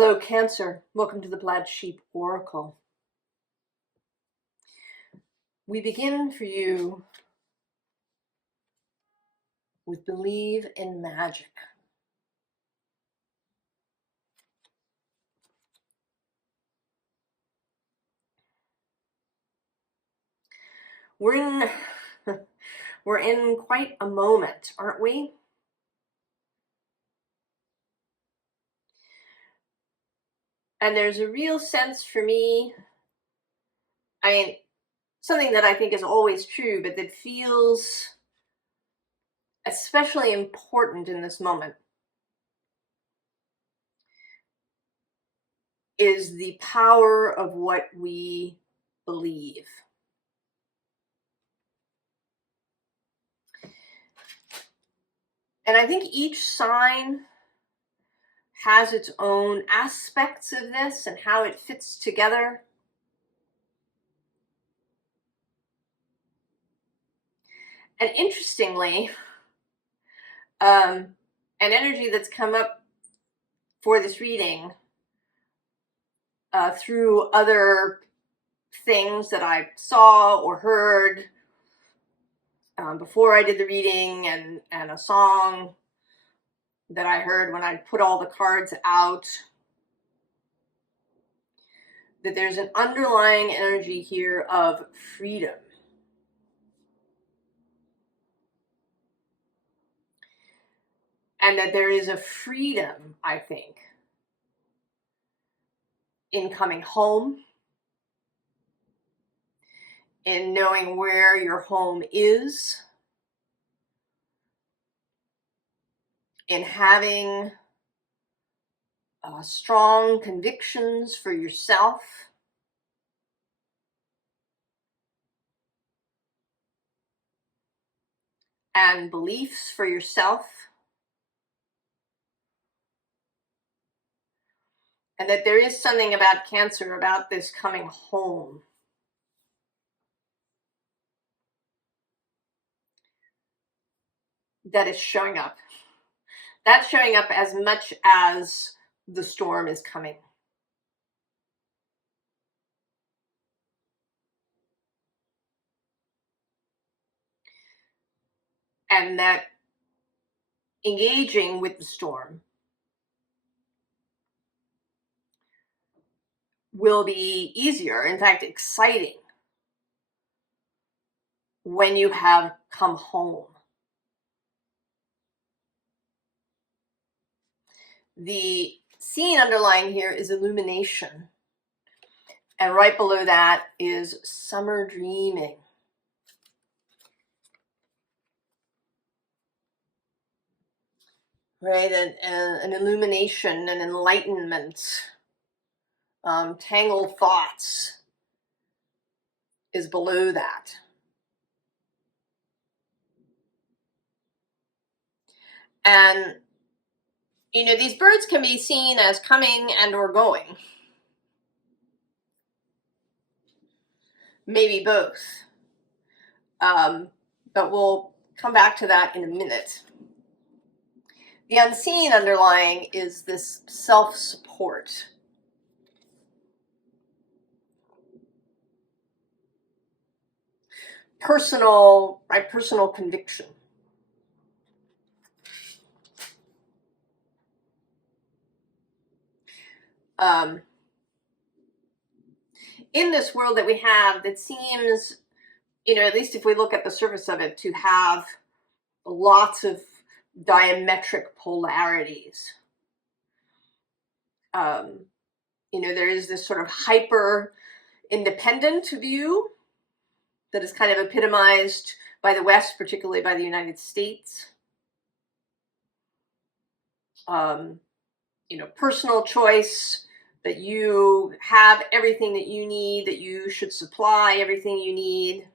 Hello, Cancer. Welcome to the Plaid Sheep Oracle. We begin for you with Believe in Magic. We're in quite a moment, aren't we? And there's a real sense for me, something that I think is always true, but that feels especially important in this moment, is the power of what we believe. And I think each sign has its own aspects of this and how it fits together. And interestingly, an energy that's come up for this reading through other things that I saw or heard before I did the reading, and a song that I heard when I put all the cards out, that there's an underlying energy here of freedom. And that there is a freedom, I think, in coming home, in knowing where your home is, in having strong convictions for yourself, and beliefs for yourself, and that there is something about Cancer, about this coming home, that is showing up. That's showing up as much as the storm is coming. And that engaging with the storm will be easier, in fact, exciting, when you have come home. The scene underlying here is illumination. And right below that is summer dreaming. Right, an illumination, an enlightenment, tangled thoughts is below that. And, you know, these birds can be seen as coming and or going. Maybe both. But we'll come back to that in a minute. The unseen underlying is this self-support. Personal conviction. In this world that we have, that seems, you know, at least if we look at the surface of it, to have lots of diametric polarities. You know, there is this sort of hyper independent view that is kind of epitomized by the West, particularly by the United States. You know, personal choice, that you have everything that you need, that you should supply everything you need.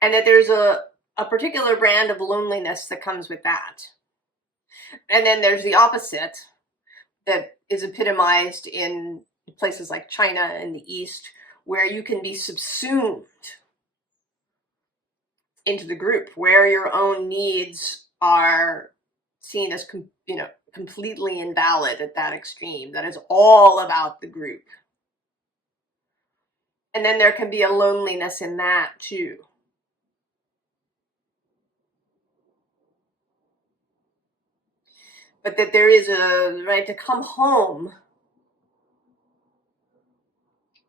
And that there's a particular brand of loneliness that comes with that. And then there's the opposite that is epitomized in places like China and the East, where you can be subsumed into the group, where your own needs are seen as, you know, completely invalid at that extreme, that is all about the group. And then there can be a loneliness in that too. But that there is a right to come home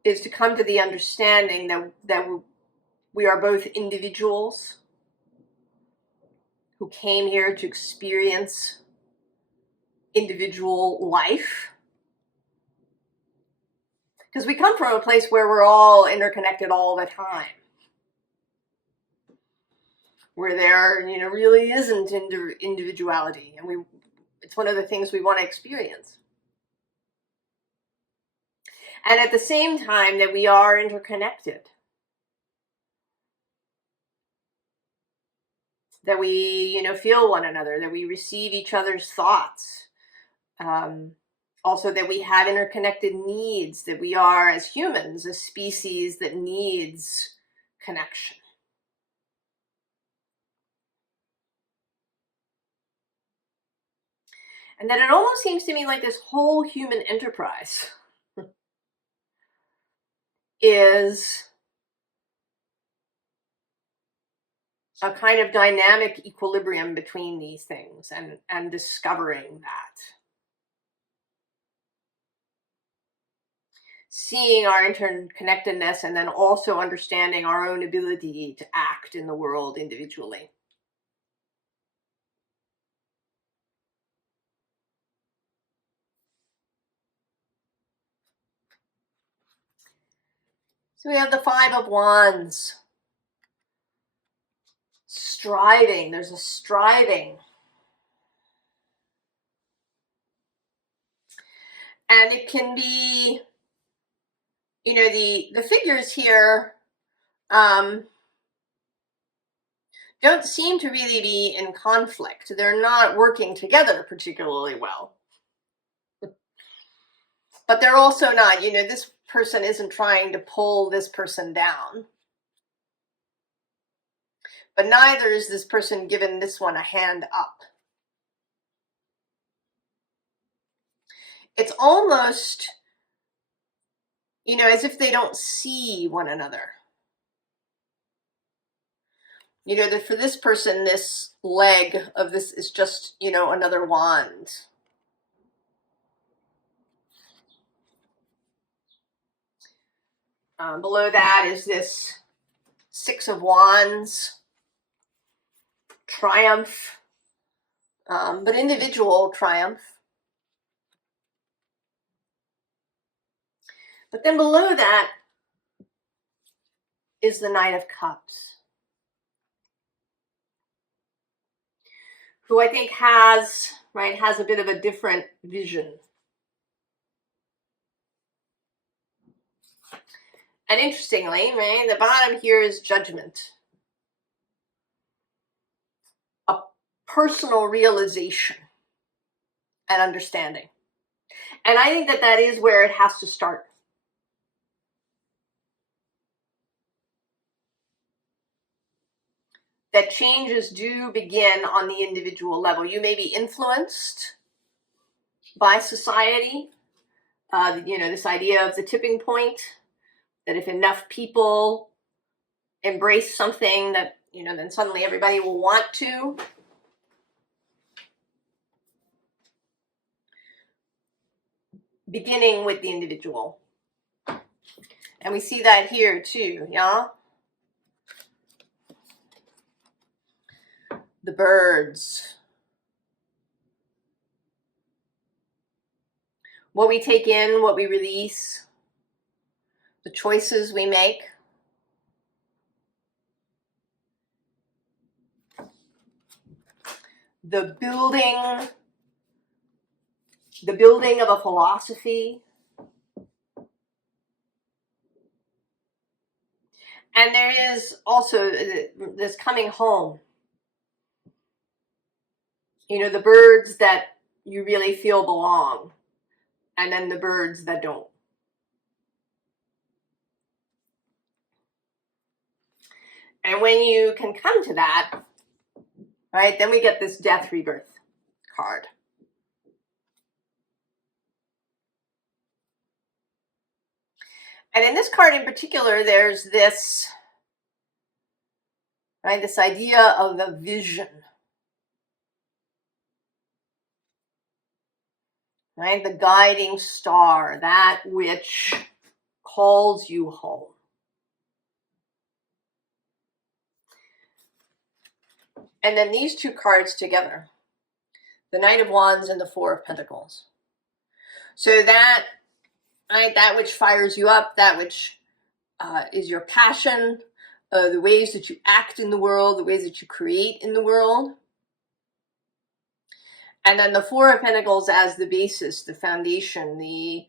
is to come to the understanding that we are both individuals who came here to experience individual life. Because we come from a place where we're all interconnected all the time. Where there, you know, really isn't individuality. And it's one of the things we want to experience. And at the same time that we are interconnected. That we, you know, feel one another, that we receive each other's thoughts. Also that we have interconnected needs, that we are, as humans, a species that needs connection. And that it almost seems to me like this whole human enterprise is a kind of dynamic equilibrium between these things and discovering that. Seeing our interconnectedness and then also understanding our own ability to act in the world individually. So we have the Five of Wands. Striving, there's a striving. And it can be, you know, the figures here don't seem to really be in conflict. They're not working together particularly well. But they're also not, you know, this person isn't trying to pull this person down. But neither is this person giving this one a hand up. It's almost, you know, as if they don't see one another. You know, that for this person, this leg of this is just, you know, another wand. Below that is this Six of Wands. Triumph. But individual triumph. But then below that is the Knight of Cups, who I think has a bit of a different vision. And interestingly, right, the bottom here is Judgment. A personal realization and understanding. And I think that that is where it has to start. That changes do begin on the individual level. You may be influenced by society. You know, this idea of the tipping point, that if enough people embrace something that, you know, then suddenly everybody will want to. Beginning with the individual. And we see that here too, yeah? The birds. What we take in, what we release, the choices we make. The building of a philosophy. And there is also this coming home. You know, the birds that you really feel belong, and then the birds that don't. And when you can come to that, right, then we get this death rebirth card. And in this card in particular, there's this, right, this idea of the vision, right, the guiding star, that which calls you home. And then these two cards together, the Knight of Wands and the Four of Pentacles. So that, right, that which fires you up, that which is your passion, the ways that you act in the world, the ways that you create in the world. And then the Four of Pentacles as the basis, the foundation, the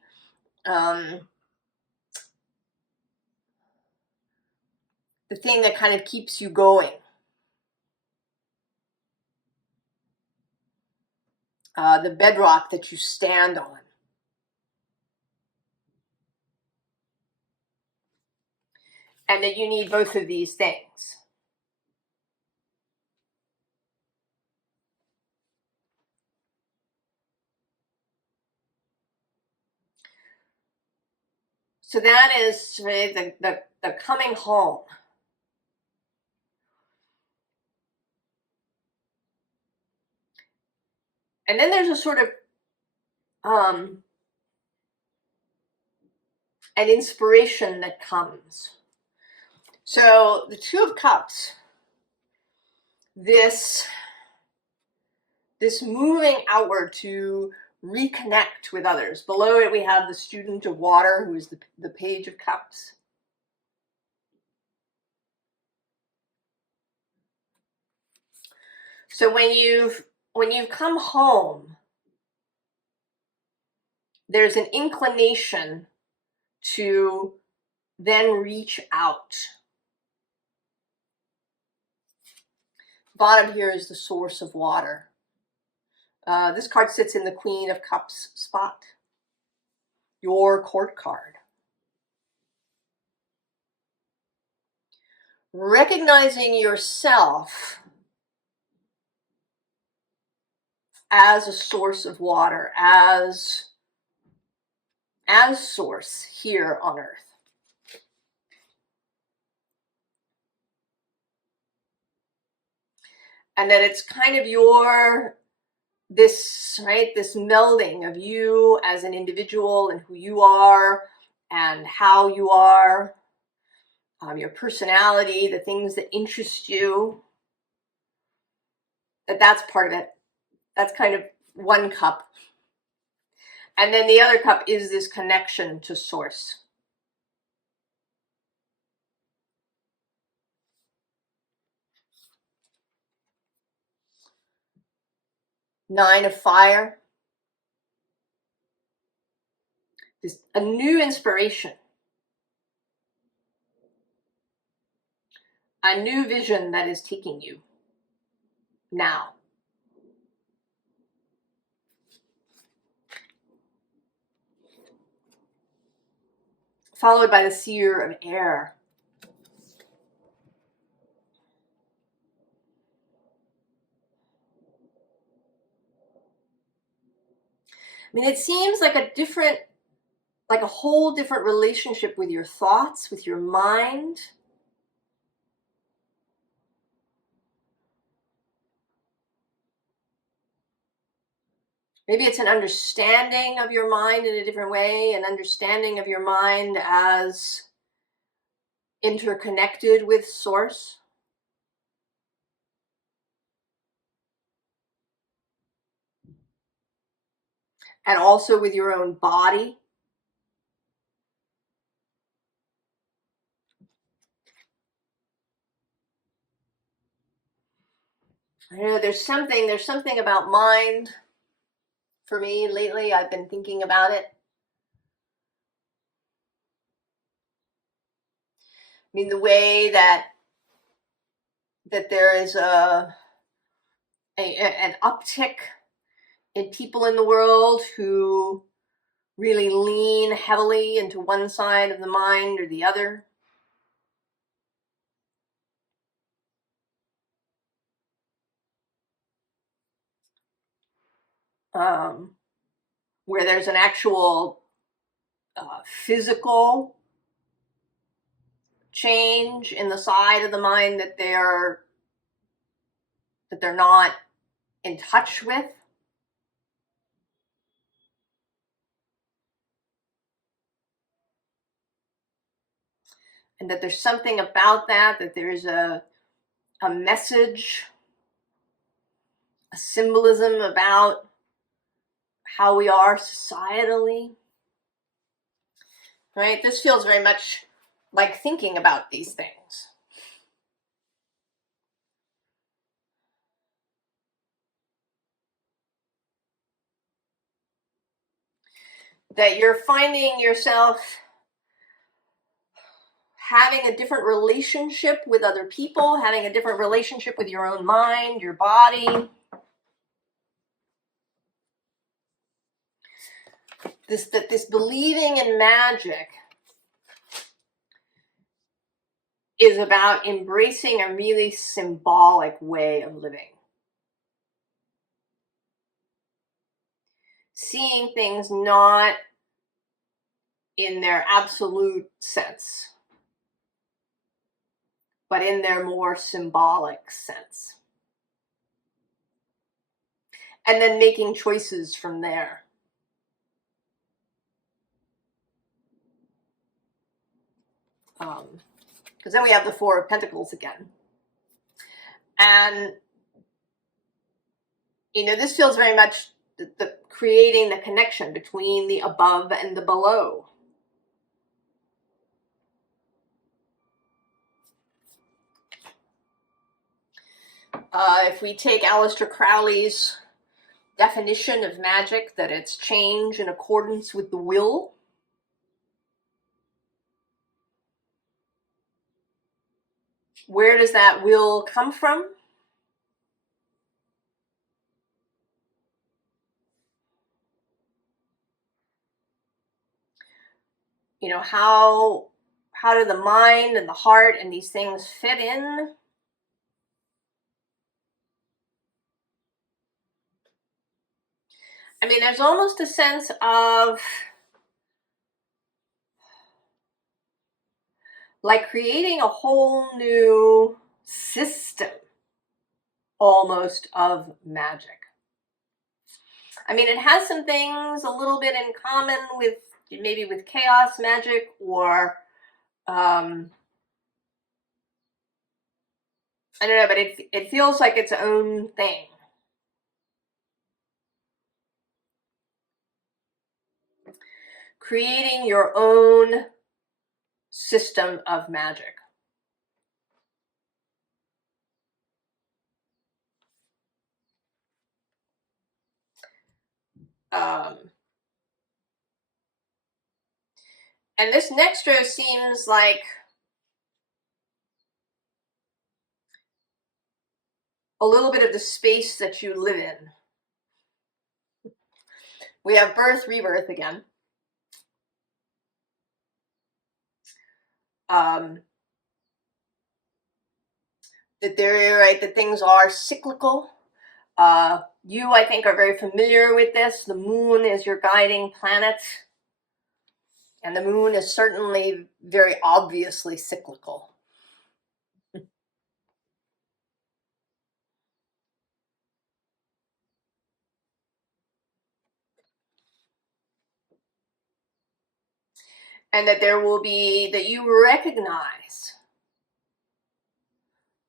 thing that kind of keeps you going. The bedrock that you stand on. And that you need both of these things. So that is the coming home. And then there's a sort of an inspiration that comes. So the Two of Cups, this moving outward to reconnect with others. Below it we have the Student of Water, who is the Page of Cups. So when you've come home, there's an inclination to then reach out. Bottom here is the source of water. This card sits in the Queen of Cups spot, your court card. Recognizing yourself as a source of water, as source here on earth. And that it's kind of this melding of you as an individual and who you are and how you are, your personality, the things that interest you, that's part of it. That's kind of one cup. And then the other cup is this connection to source. Nine of Fire. A new inspiration. A new vision that is taking you now. Followed by the Seer of Air. I mean, it seems like a whole different relationship with your thoughts, with your mind. Maybe it's an understanding of your mind in a different way, an understanding of your mind as interconnected with source. And also with your own body. I know there's something about mind for me lately. I've been thinking about it. I mean, the way that there is an uptick in people in the world who really lean heavily into one side of the mind or the other. where there's an actual physical change in the side of the mind that they're not in touch with. And that there's something about that there's a message, a symbolism about how we are societally, right? This feels very much like thinking about these things. That you're finding yourself having a different relationship with other people, having a different relationship with your own mind, your body. This believing in magic is about embracing a really symbolic way of living. Seeing things not in their absolute sense, but in their more symbolic sense. And then making choices from there. Because then we have the Four of Pentacles again. And, you know, this feels very much the creating the connection between the above and the below. If we take Aleister Crowley's definition of magic, that it's change in accordance with the will. Where does that will come from? You know, how do the mind and the heart and these things fit in? I mean, there's almost a sense of like creating a whole new system almost of magic. I mean, it has some things a little bit in common with maybe with chaos magic, or I don't know, but it feels like its own thing. Creating your own system of magic. And this next row seems like a little bit of the space that you live in. We have birth, rebirth again. That they're right, that things are cyclical. You, I think, are very familiar with this. The moon is your guiding planet. And the moon is certainly very obviously cyclical. And that there will be, that you recognize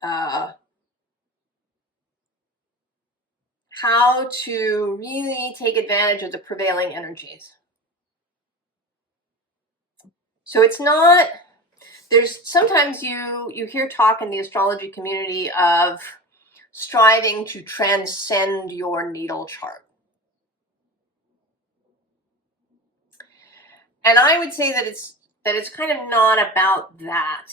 how to really take advantage of the prevailing energies. So it's not, there's sometimes you hear talk in the astrology community of striving to transcend your natal chart. And I would say that it's kind of not about that.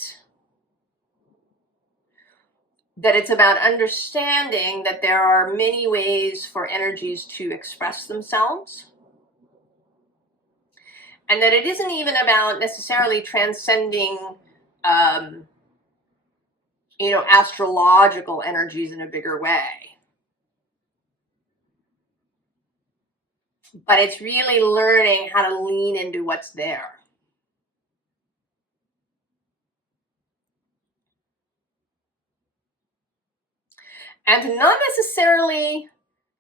That it's about understanding that there are many ways for energies to express themselves. And that it isn't even about necessarily transcending, astrological energies in a bigger way. but it's really learning how to lean into what's there. And to not necessarily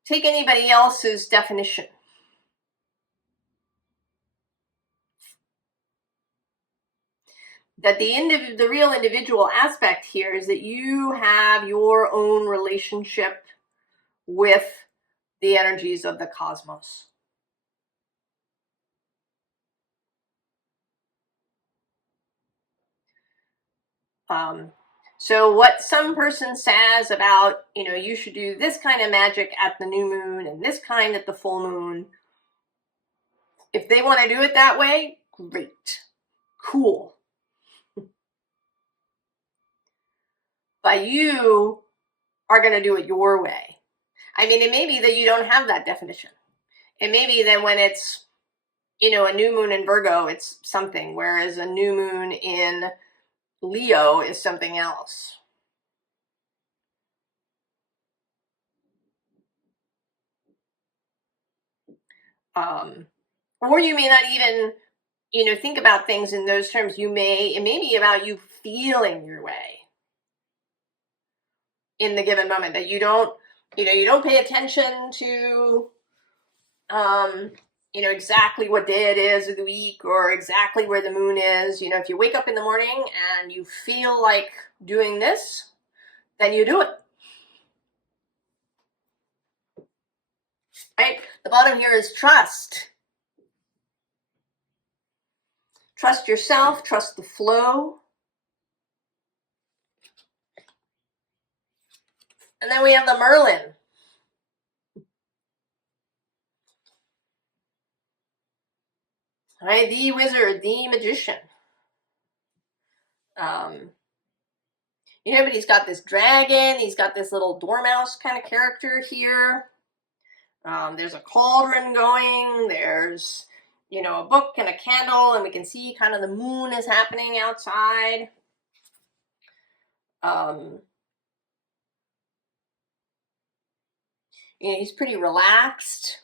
take anybody else's definition. That the real individual aspect here is that you have your own relationship with the energies of the cosmos. So what some person says about, you should do this kind of magic at the new moon and this kind at the full moon, if they want to do it that way, great, cool. But you are going to do it your way. I mean, it may be that you don't have that definition. It may be that when it's, a new moon in Virgo, it's something, whereas a new moon in Leo is something else. Or you may not even, think about things in those terms. It may be about you feeling your way in the given moment, that you don't pay attention to, exactly what day it is of the week or exactly where the moon is. If you wake up in the morning and you feel like doing this, then you do it. Right? The bottom here is trust. Trust yourself, trust the flow. And then we have the Merlin. Right? The wizard, the magician. But he's got this dragon, he's got this little dormouse kind of character here. There's a cauldron going, there's, a book and a candle, and we can see kind of the moon is happening outside. He's pretty relaxed.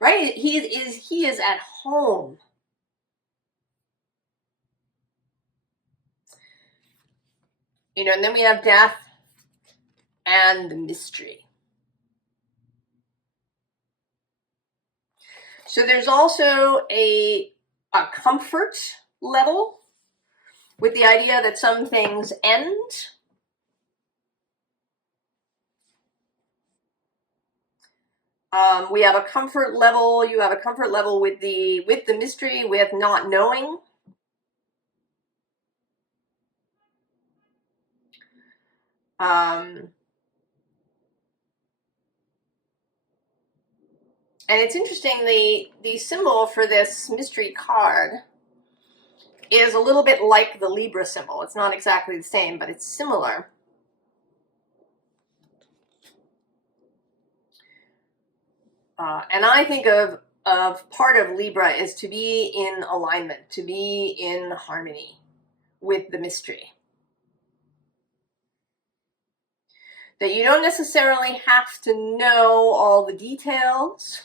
Right? He is at home. And then we have death and the mystery. So there's also a comfort level with the idea that some things end. We have a comfort level. You have a comfort level with the mystery, with not knowing. And it's interesting, the symbol for this mystery card is a little bit like the Libra symbol. It's not exactly the same, but it's similar. And I think of part of Libra is to be in alignment, to be in harmony with the mystery. That you don't necessarily have to know all the details.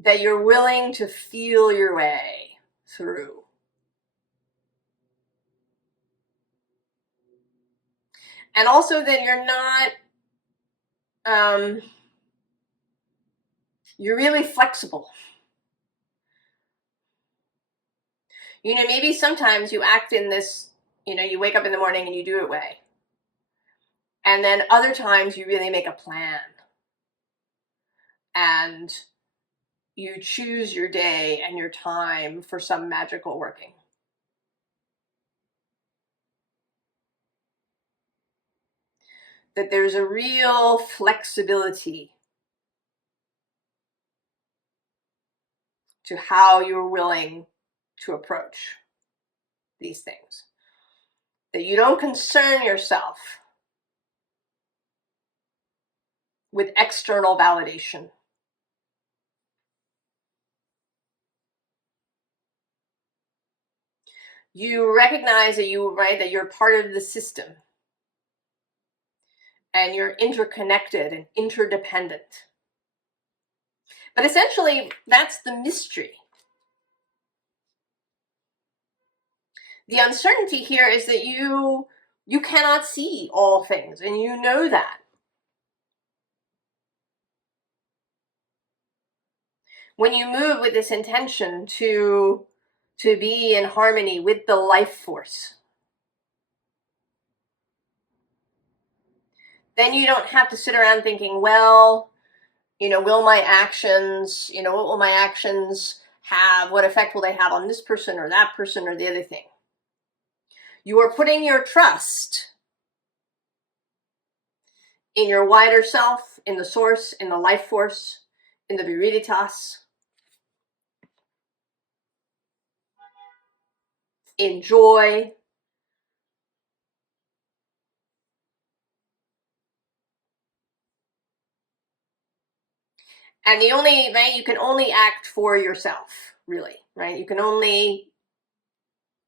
That you're willing to feel your way through. And also that you're not, you're really flexible. Maybe sometimes you act in this, you wake up in the morning and you do it way. And then other times you really make a plan. And you choose your day and your time for some magical working. That there's a real flexibility to how you're willing to approach these things. That you don't concern yourself with external validation. You recognize that you're part of the system. and you're interconnected and interdependent. But essentially, that's the mystery. The uncertainty here is that you cannot see all things, and you know that. When you move with this intention to be in harmony with the life force, then you don't have to sit around thinking, well, will my actions, what will my actions have? What effect will they have on this person or that person or the other thing? You are putting your trust in your wider self, in the source, in the life force, in the viriditas, in joy. And right, you can only act for yourself, really, right? You can only,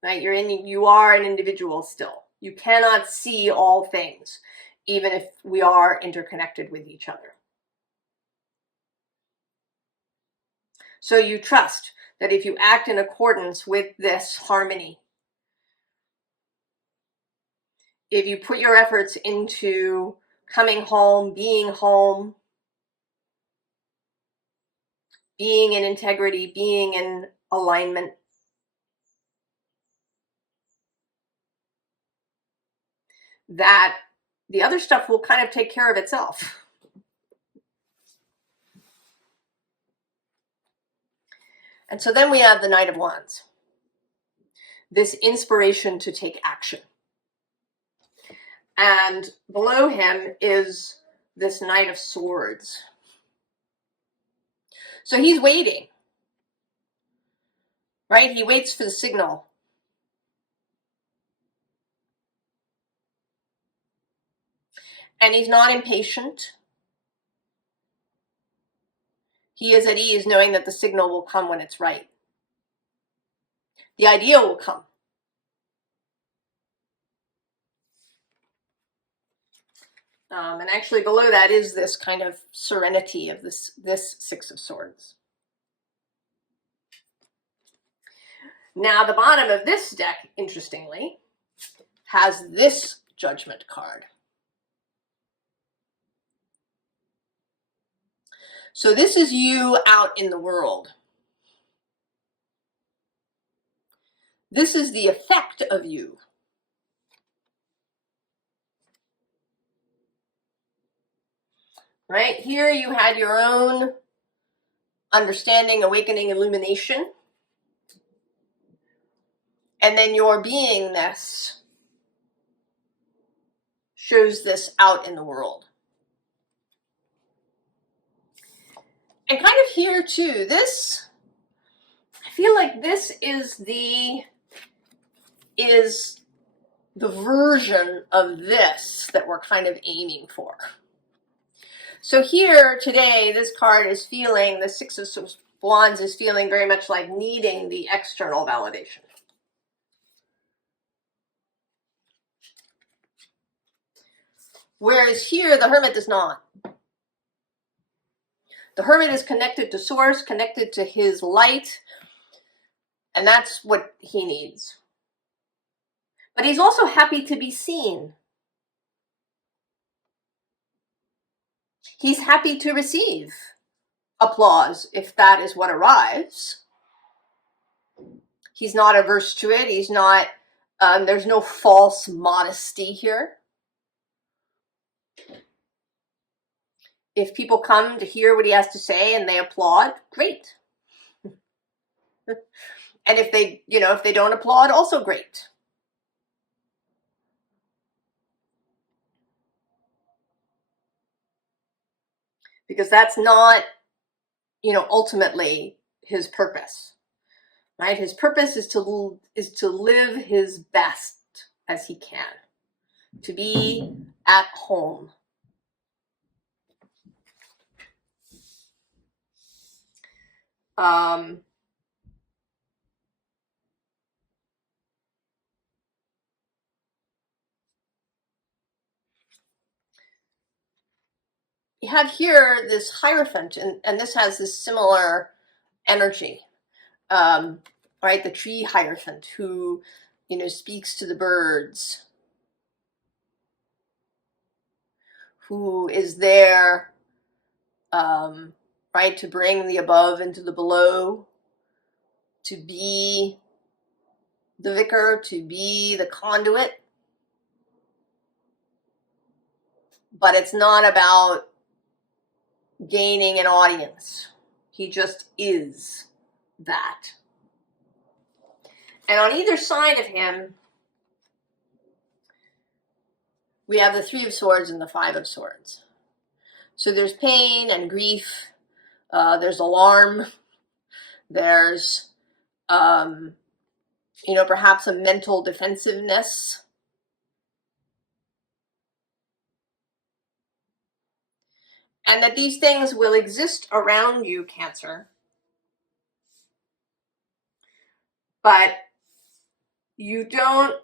right, you are an individual still. You cannot see all things, even if we are interconnected with each other. So you trust that if you act in accordance with this harmony, if you put your efforts into coming home, being in integrity, being in alignment, that the other stuff will kind of take care of itself. And so then we have the Knight of Wands, this inspiration to take action. And below him is this Knight of Swords. So he's waiting, right? He waits for the signal. And he's not impatient. He is at ease knowing that the signal will come when it's right. The idea will come. And actually below that is this kind of serenity of this Six of Swords. Now the bottom of this deck, interestingly, has this Judgment card. So this is you out in the world. This is the effect of you. Right? Here you had your own understanding, awakening, illumination. And then your beingness shows this out in the world. And kind of here too, this, I feel like this is the version of this that we're kind of aiming for. So here today, this card is feeling, the Six of Wands is feeling very much like needing the external validation. Whereas here, the Hermit does not. The Hermit is connected to Source, connected to his light, and that's what he needs. But he's also happy to be seen. He's happy to receive applause if that is what arrives. He's not averse to it. He's not, there's no false modesty here. If people come to hear what he has to say and they applaud, great. And if they, if they don't applaud, also great. Because that's not, ultimately his purpose. Right? His purpose is to live his best as he can. To be at home. you have here this Hierophant, and this has this similar energy, right? The tree Hierophant who, you know, speaks to the birds, who is there, right, to bring the above into the below, to be the vicar, to be the conduit. But it's not about gaining an audience. He just is that. And on either side of him, we have the Three of Swords and the Five of Swords. So there's pain and grief, there's alarm, there's, you know, perhaps a mental defensiveness. And that these things will exist around you, Cancer. But you don't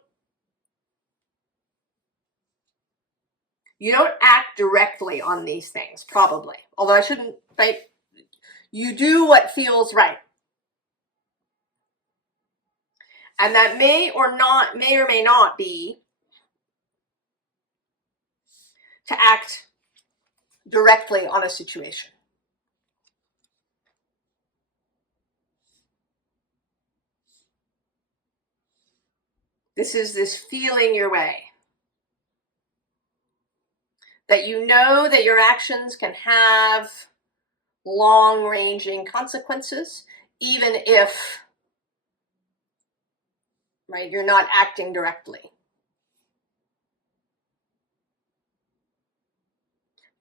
act directly on these things, probably. Although I shouldn't, right? You do what feels right. And that may or may not be to act directly on a situation. This is this feeling your way. That you know that your actions can have long-ranging consequences, even if, right, you're not acting directly.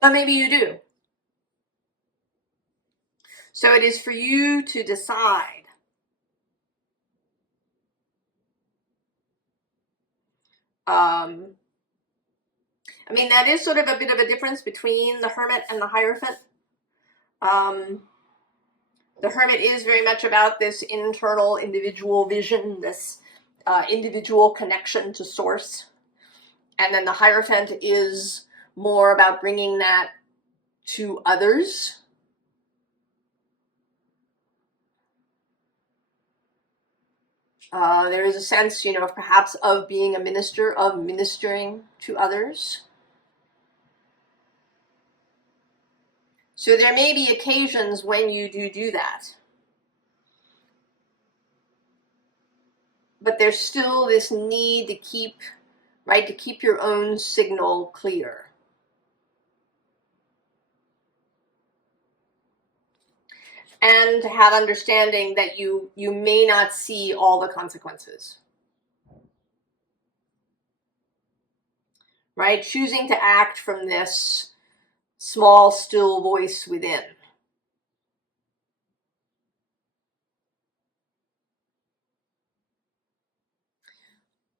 But maybe you do. So it is for you to decide. I mean, that is sort of a bit of a difference between the Hermit and the Hierophant. The Hermit is very much about this internal individual vision, this individual connection to source. And then the Hierophant is more about bringing that to others. There is a sense, you know, perhaps of being a minister, of ministering to others. So there may be occasions when you do that. But there's still this need to keep, right, to keep your own signal clear. And to have understanding that you may not see all the consequences. Right? Choosing to act from this small, still voice within.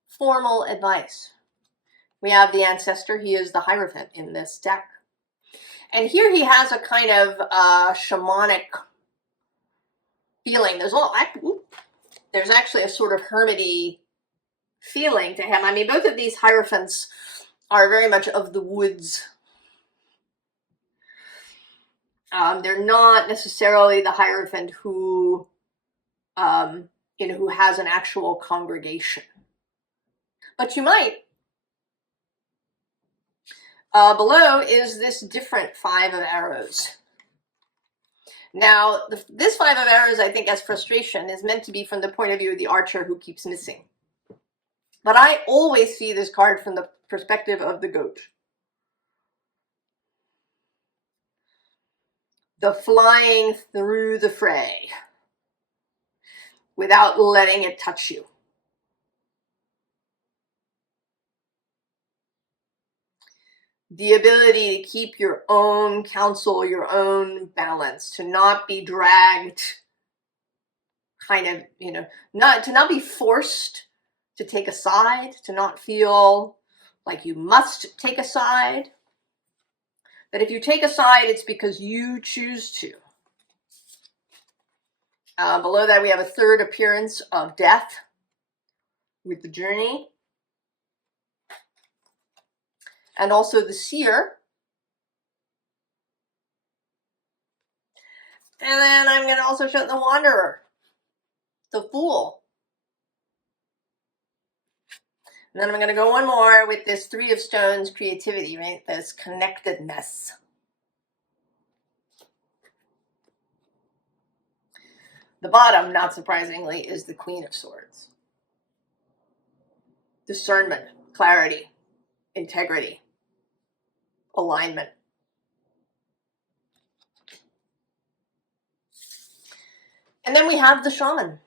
Formal advice. We have the Ancestor. He is the Hierophant in this deck. And here he has a kind of shamanic feeling. There's actually a sort of hermity feeling to him. I mean, both of these Hierophants are very much of the woods. They're not necessarily the Hierophant who, you know, who has an actual congregation. But you might. Below is this different Five of Arrows. Now, this Five of Arrows, I think, as frustration, is meant to be from the point of view of the archer who keeps missing. But I always see this card from the perspective of the goat. The flying through the fray without letting it touch you. The ability to keep your own counsel, your own balance, to not be dragged, kind of, you know, to not be forced to take a side, to not feel like you must take a side. That if you take a side, it's because you choose to. Below that, we have a third appearance of death with the Journey. And also the Seer, And then I'm going to also show the Wanderer, the Fool. And then I'm going to go one more with this Three of Stones creativity, right? This connectedness. The bottom, not surprisingly, is the Queen of Swords. Discernment, clarity, integrity, alignment. And then we have the Shaman.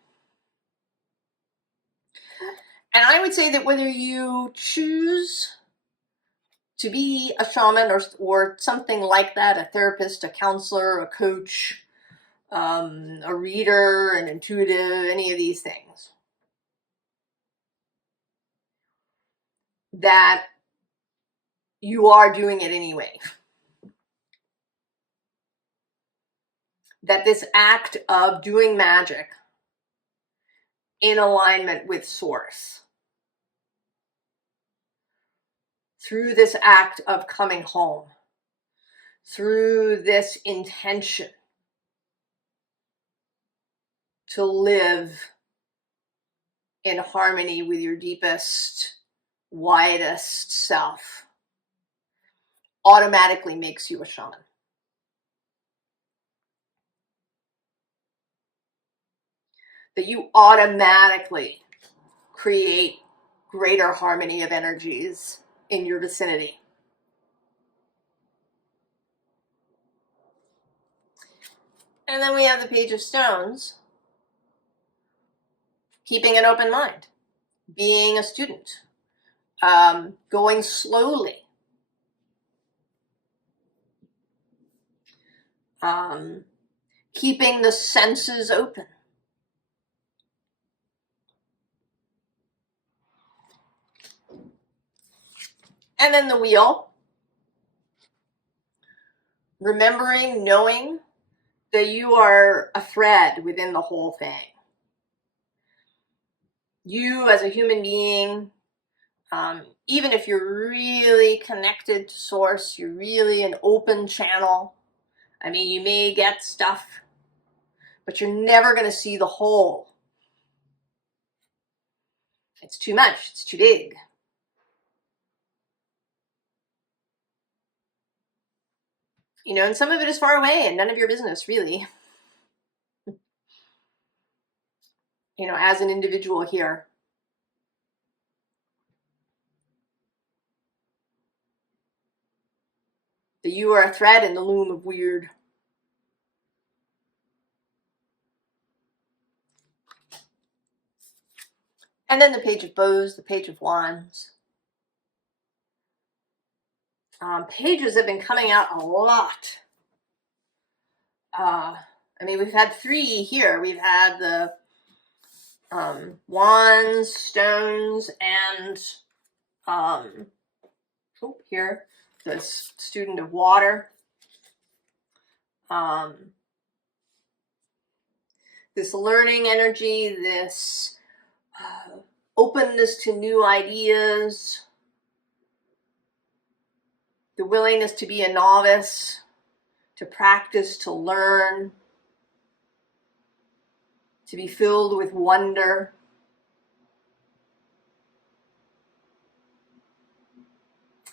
And I would say that whether you choose to be a shaman or something like that, a therapist, a counselor, a coach, a reader, an intuitive, any of these things, that you are doing it anyway. That this act of doing magic in alignment with Source, through this act of coming home, through this intention to live in harmony with your deepest, widest self, automatically makes you a shaman. That you automatically create greater harmony of energies in your vicinity. And then we have the Page of Stones, keeping an open mind, being a student, going slowly, keeping the senses open. And then the Wheel, remembering, knowing that you are a thread within the whole thing. You as a human being, even if you're really connected to Source, you're really an open channel. I mean, you may get stuff, but you're never going to see the whole. It's too much. It's too big. You know, and some of it is far away and none of your business, really. You know, as an individual here. That you are a thread in the loom of weird. And then the Page of Bows, the Page of Wands. Pages have been coming out a lot. I mean, we've had 3 here. We've had the Wands, Stones, and here, the Student of Water. This learning energy, this openness to new ideas, the willingness to be a novice, to practice, to learn, to be filled with wonder.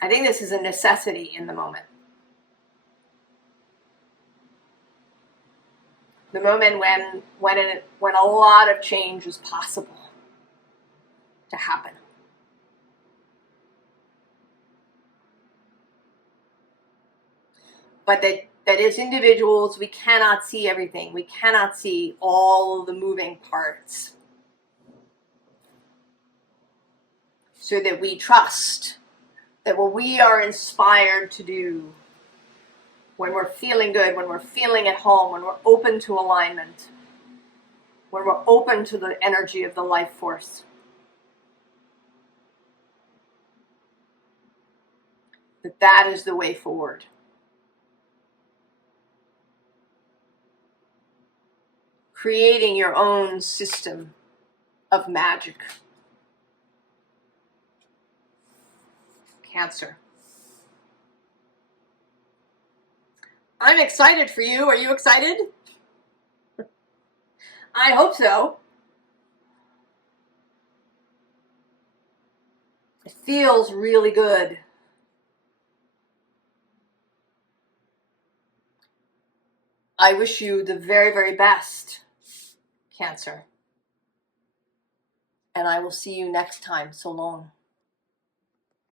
I think this is a necessity in the moment. The moment when a lot of change is possible to happen. But that as individuals, we cannot see everything. We cannot see all the moving parts. So that we trust that what we are inspired to do, when we're feeling good, when we're feeling at home, when we're open to alignment, when we're open to the energy of the life force, that is the way forward. Creating your own system of magic. Cancer. I'm excited for you. Are you excited? I hope so. It feels really good. I wish you the very, very best, Cancer. And I will see you next time. So long.